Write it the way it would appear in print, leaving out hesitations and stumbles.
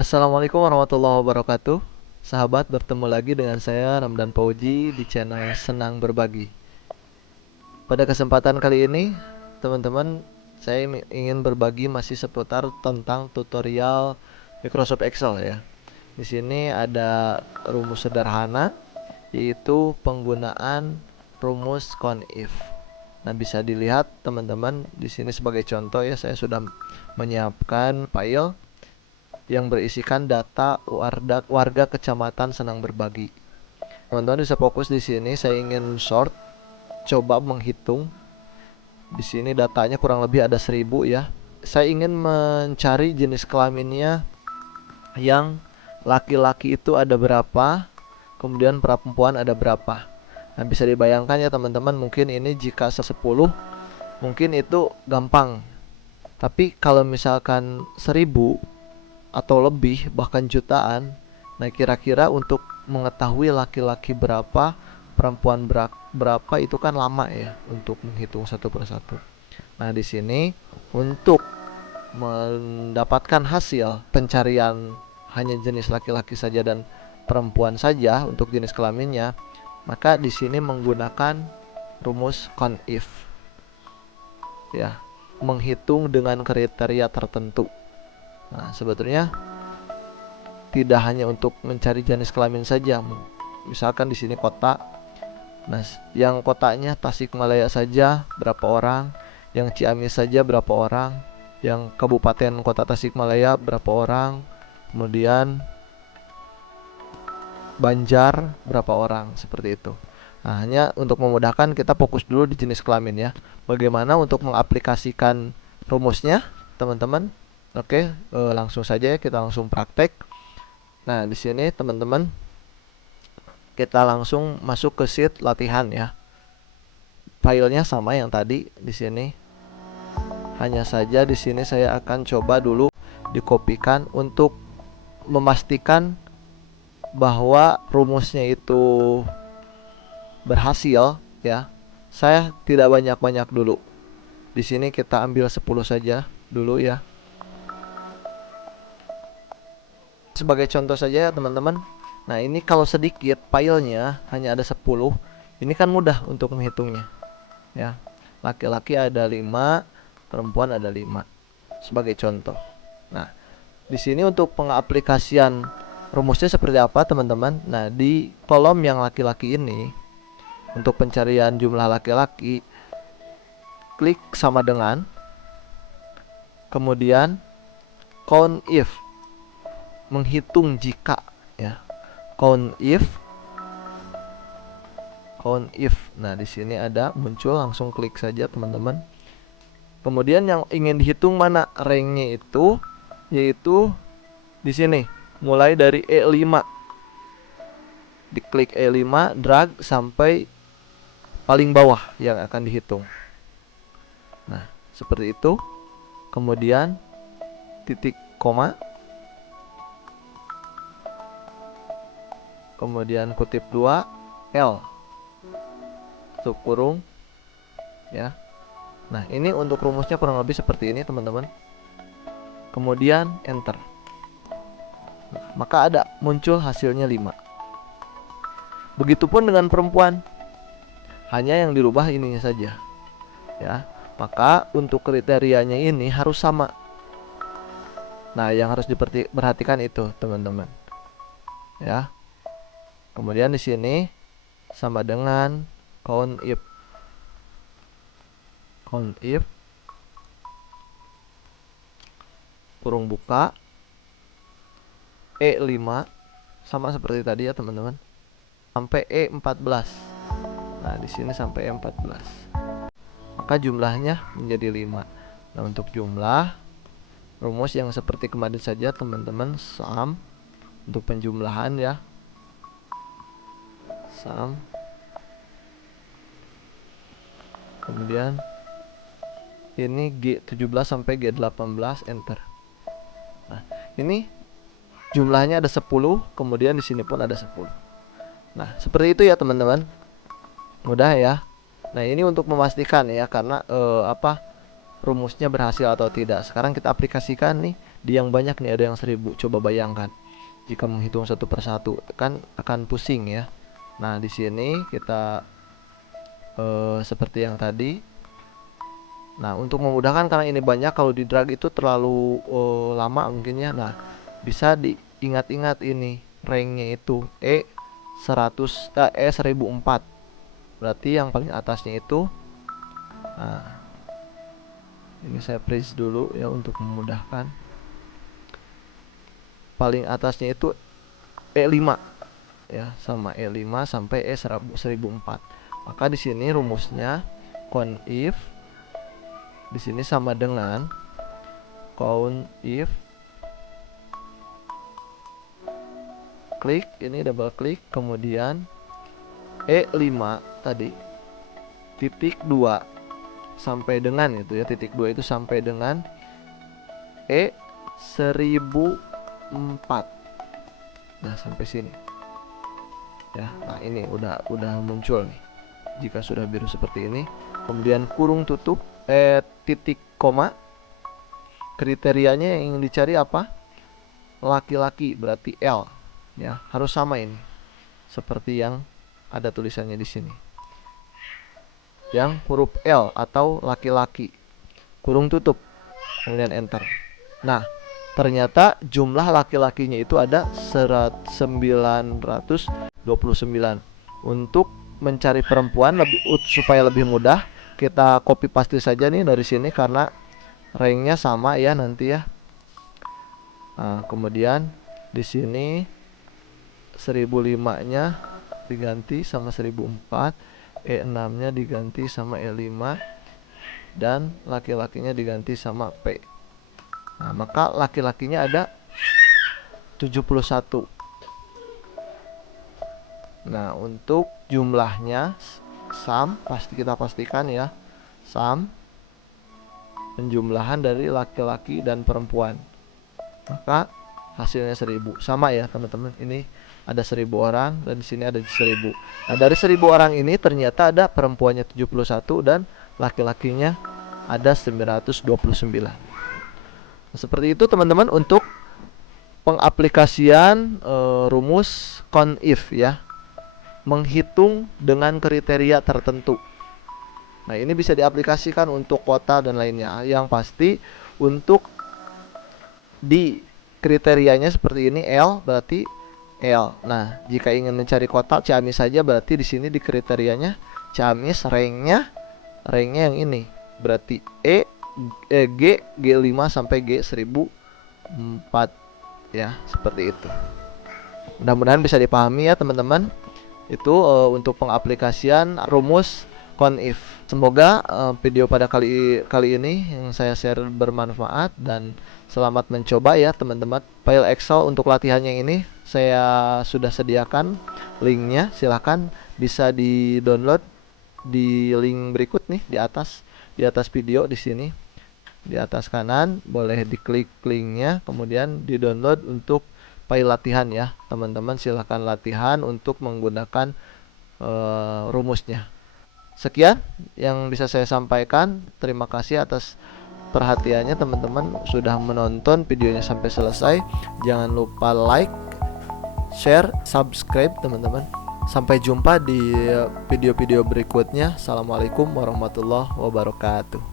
Assalamualaikum warahmatullahi wabarakatuh. Sahabat, bertemu lagi dengan saya Ramdan Pauji di channel Senang Berbagi. Pada kesempatan kali ini, teman-teman, saya ingin berbagi masih seputar tentang tutorial Microsoft Excel ya. Di sini ada rumus sederhana yaitu penggunaan rumus CONIF. Nah, bisa dilihat teman-teman di sini sebagai contoh ya, saya sudah menyiapkan file yang berisikan data warga kecamatan Senang Berbagi. Teman-teman bisa fokus di sini. Saya ingin short, coba menghitung. Di sini datanya kurang lebih ada 1000 ya. Saya ingin mencari jenis kelaminnya yang laki-laki itu ada berapa, kemudian perempuan ada berapa. Nah, bisa dibayangkan ya teman-teman, mungkin ini jika 10 mungkin itu gampang. Tapi kalau misalkan 1000 atau lebih bahkan jutaan, nah kira-kira untuk mengetahui laki-laki berapa, perempuan berapa itu kan lama ya untuk menghitung satu persatu. Nah di sini untuk mendapatkan hasil pencarian hanya jenis laki-laki saja dan perempuan saja untuk jenis kelaminnya, maka di sini menggunakan rumus CONIF ya, menghitung dengan kriteria tertentu. Nah, sebetulnya tidak hanya untuk mencari jenis kelamin saja. Misalkan di sini kota. Nah, yang kotanya Tasikmalaya saja berapa orang, yang Ciamis saja berapa orang, yang Kabupaten Kota Tasikmalaya berapa orang, kemudian Banjar berapa orang, seperti itu. Nah, hanya untuk memudahkan kita fokus dulu di jenis kelamin ya. Bagaimana untuk mengaplikasikan rumusnya, teman-teman? Oke, langsung saja kita langsung praktek. Nah, di sini teman-teman kita langsung masuk ke sheet latihan ya. Filenya sama yang tadi di sini. Hanya saja di sini saya akan coba dulu dikopikan untuk memastikan bahwa rumusnya itu berhasil ya. Saya tidak banyak-banyak dulu. Di sini kita ambil 10 saja dulu ya. Sebagai contoh saja ya teman-teman. Nah ini kalau sedikit filenya hanya ada 10, ini kan mudah untuk menghitungnya ya. Laki-laki ada 5, perempuan ada 5 sebagai contoh. Nah di sini untuk pengaplikasian rumusnya seperti apa teman-teman. Nah di kolom yang laki-laki ini, untuk pencarian jumlah laki-laki, klik sama dengan, kemudian count if, menghitung jika ya. Count if. Nah, di sini ada muncul, langsung klik saja teman-teman. Kemudian yang ingin dihitung mana ranknya itu, yaitu di sini mulai dari E5. Diklik E5, drag sampai paling bawah yang akan dihitung. Nah, seperti itu. Kemudian titik koma, kemudian kutip 2 L tutup kurung ya. Nah ini untuk rumusnya kurang lebih seperti ini teman-teman. Kemudian enter. Nah, maka ada muncul hasilnya 5. Begitupun dengan perempuan, hanya yang dirubah ininya saja ya. Maka untuk kriterianya ini harus sama. Nah yang harus diperhatikan itu teman-teman ya. Kemudian di sini sama dengan count if kurung buka E5 sama seperti tadi ya teman-teman, sampai E14. Nah di sini sampai E14, maka jumlahnya menjadi 5. Nah untuk jumlah rumus yang seperti kemarin saja teman-teman, sum untuk penjumlahan ya, sum, kemudian ini G17 sampai G18, enter. Nah ini jumlahnya ada 10, kemudian di sini pun ada 10. Nah seperti itu ya teman-teman, mudah ya. Nah ini untuk memastikan ya, karena rumusnya berhasil atau tidak. Sekarang kita aplikasikan nih Di yang banyak nih ada yang 1000. Coba bayangkan jika menghitung satu persatu kan akan pusing ya. Nah, di sini kita seperti yang tadi. Nah, untuk memudahkan karena ini banyak, kalau di drag itu terlalu lama mungkin ya. Nah, bisa diingat-ingat ini ranknya itu 1004. Berarti yang paling atasnya itu, nah, ini saya freeze dulu ya untuk memudahkan. Paling atasnya itu E5 ya, sama E5 sampai E1004. Maka di sini rumusnya conif di sini sama dengan conif klik, ini double klik, kemudian E5 tadi titik 2 sampai dengan itu ya, titik 2 itu sampai dengan E1004. Nah, sampai sini ya. Nah, ini udah muncul nih. Jika sudah biru seperti ini, kemudian kurung tutup, titik koma, kriterianya yang ingin dicari apa? Laki-laki, berarti L ya, harus sama ini seperti yang ada tulisannya di sini, yang huruf L atau laki-laki, kurung tutup, kemudian enter. Nah, ternyata jumlah laki-lakinya itu ada 929. Untuk mencari perempuan supaya lebih mudah, kita copy paste saja nih dari sini karena ranknya sama ya nanti ya. Nah, kemudian di sini 1005-nya diganti sama 1004, E6-nya diganti sama E5, dan laki-lakinya diganti sama P. Nah, maka laki-lakinya ada 71. Nah, untuk jumlahnya sum pasti kita pastikan ya, sum penjumlahan dari laki-laki dan perempuan, maka hasilnya 1000. Sama ya teman-teman, ini ada 1000 orang dan di sini ada 1000. Nah, dari 1000 orang ini ternyata ada perempuannya 71 dan laki-lakinya ada 929. Nah, seperti itu teman-teman untuk pengaplikasian rumus conif ya, menghitung dengan kriteria tertentu. Nah, ini bisa diaplikasikan untuk kota dan lainnya. Yang pasti untuk di kriterianya seperti ini L berarti L. Nah, jika ingin mencari kota Ciamis saja, berarti di sini di kriterianya Ciamis, ranknya yang ini berarti G5 sampai G1004 ya, seperti itu. Mudah-mudahan bisa dipahami ya teman-teman. Itu untuk pengaplikasian rumus conif. Semoga video pada kali ini yang saya share bermanfaat, dan selamat mencoba ya teman-teman. File Excel untuk latihannya ini saya sudah sediakan linknya, silahkan bisa di-download di link berikut nih di atas video di sini. Di atas kanan boleh diklik linknya, kemudian di-download untuk file latihan ya teman-teman. Silahkan latihan untuk menggunakan rumusnya. Sekian yang bisa saya sampaikan. Terima kasih atas perhatiannya teman-teman, sudah menonton videonya sampai selesai. Jangan lupa like, share, subscribe teman-teman. Sampai jumpa di video-video berikutnya. Assalamualaikum warahmatullahi wabarakatuh.